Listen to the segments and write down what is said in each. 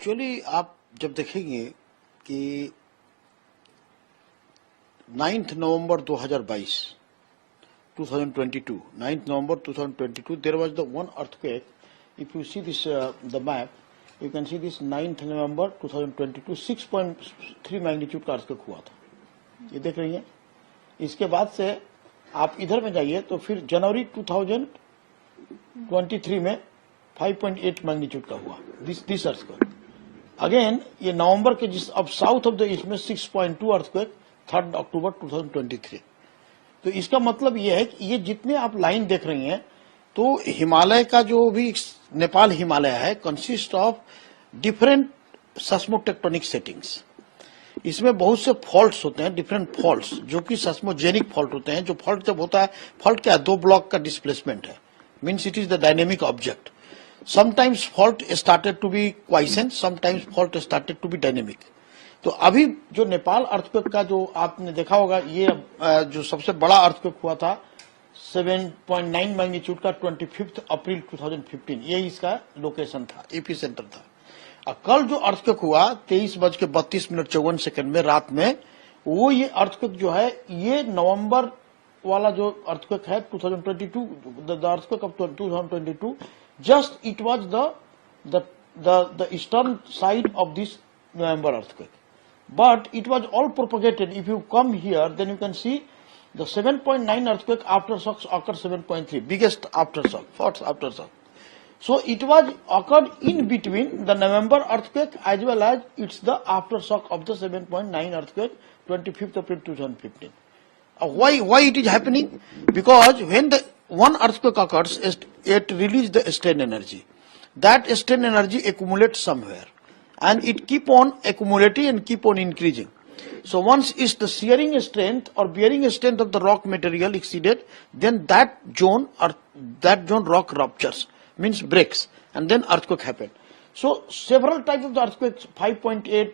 Actually आप जब देखेंगे कि 9th November 2022, 9th November 2022, there was the one earthquake. If you see this, the map, you can see this 9th November 2022, 6.3 magnitude का earthquake हुआ था. ये देख रही हैं. इसके बाद से आप इधर में जाइए तो फिर जनवरी 2023 में 5.8 मैग्नीट्यूड का हुआ दिस अर्थक्वेक. अगेन ये नवंबर के जिस अब साउथ ऑफ द ईस्ट में 6.2 अर्थक्वेक 3 अक्टूबर 2023. तो इसका मतलब ये है कि ये जितने आप लाइन देख रही हैं तो हिमालय का जो भी नेपाल हिमालय है कंसिस्ट ऑफ डिफरेंट सेस्मोटेक्टोनिक सेटिंग्स. इसमें बहुत से फॉल्ट्स होते हैं, डिफरेंट फॉल्ट्स जो कि सेस्मोजेनिक फॉल्ट होते हैं. जो फॉल्ट जब होता है, फॉल्ट क्या है, 2 ब्लॉक का डिस्प्लेसमेंट है, means it is the dynamic object. Sometimes fault started to be quiescent, sometimes fault started to be dynamic. तो अभी जो नेपाल अर्थक्वेक का जो आपने देखा होगा, ये जो सबसे बड़ा अर्थक्वेक हुआ था 7.9 मैग्नीट्यूड का 25 अप्रैल 2015, ये इसका लोकेशन था, एपी सेंटर था. कल जो अर्थक्वेक हुआ 23:32 में रात में, वो ये अर्थक्वेक जो है ये नवंबर वाला जो अर्थक्वेक है 2022, the earthquake of 2022, just it was the eastern side of this November earthquake, but it was all propagated. If you come here, then you can see the 7.9 earthquake aftershocks occurred 7.3, biggest aftershock, first aftershock. So it was occurred in between the November earthquake as well as it's the aftershock of the 7.9 earthquake 25th April 2015. Why it is happening? Because when the one earthquake occurs, it releases the strain energy. That strain energy accumulates somewhere, and it keep on accumulating and keep on increasing. So once is the shearing strength or bearing strength of the rock material exceeded, then that zone rock ruptures, means breaks, and then earthquake happen. So several types of the earthquakes, 5.8,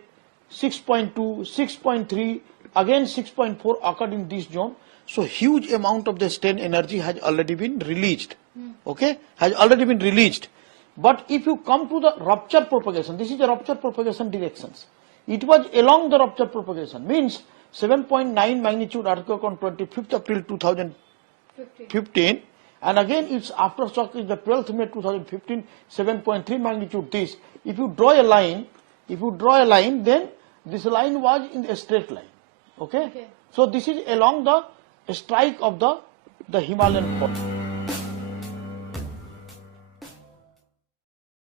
6.2, 6.3, again 6.4 occurred in this zone. So huge amount of the strain energy has already been released. Okay, has already been released. But if you come to the rupture propagation, this is the rupture propagation directions. It was along the rupture propagation, means 7.9 magnitude earthquake on 25th April 2015, and again its aftershock is the 12th May 2015, 7.3 magnitude this. If you draw a line, then this line was in a straight line. Okay? So this is along the strike of the Himalayan fault.